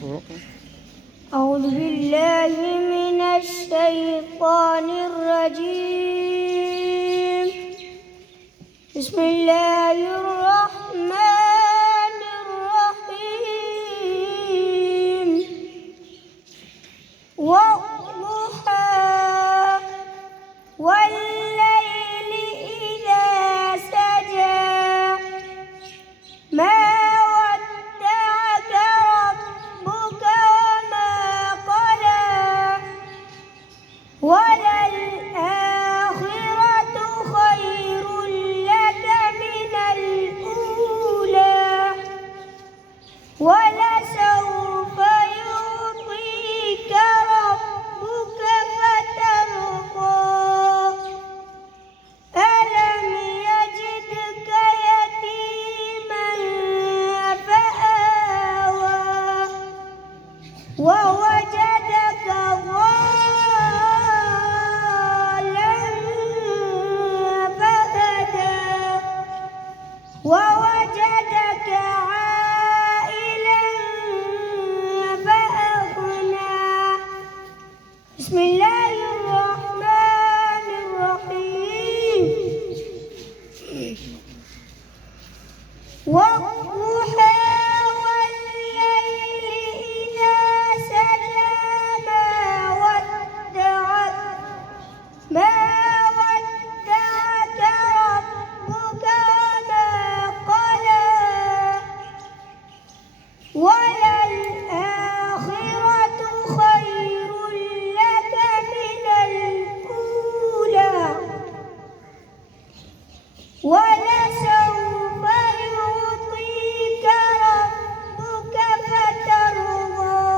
أعوذ بالله من الشيطان الرجيم. بسم الله الرحمن الرحيم. والضحى والليل إذا سجى ما ودعك ربك وما قلى وللآخرة خير لك من الأولى ولسوف يعطيك ربك فترضى ألم يجدك يتيما فآوى ووجدك ضالا فهدى ووجدك عائلا فأغنى. بسم الله الرحمن الرحيم. والضحى والليل إذا سجى ما ودعك ربك وما قلى وللآخرة خير لك من الأولى ولسوف يعطيك ربك فترضى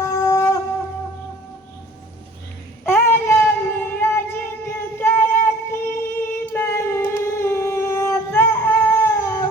ألم يجدك يتيما فآوى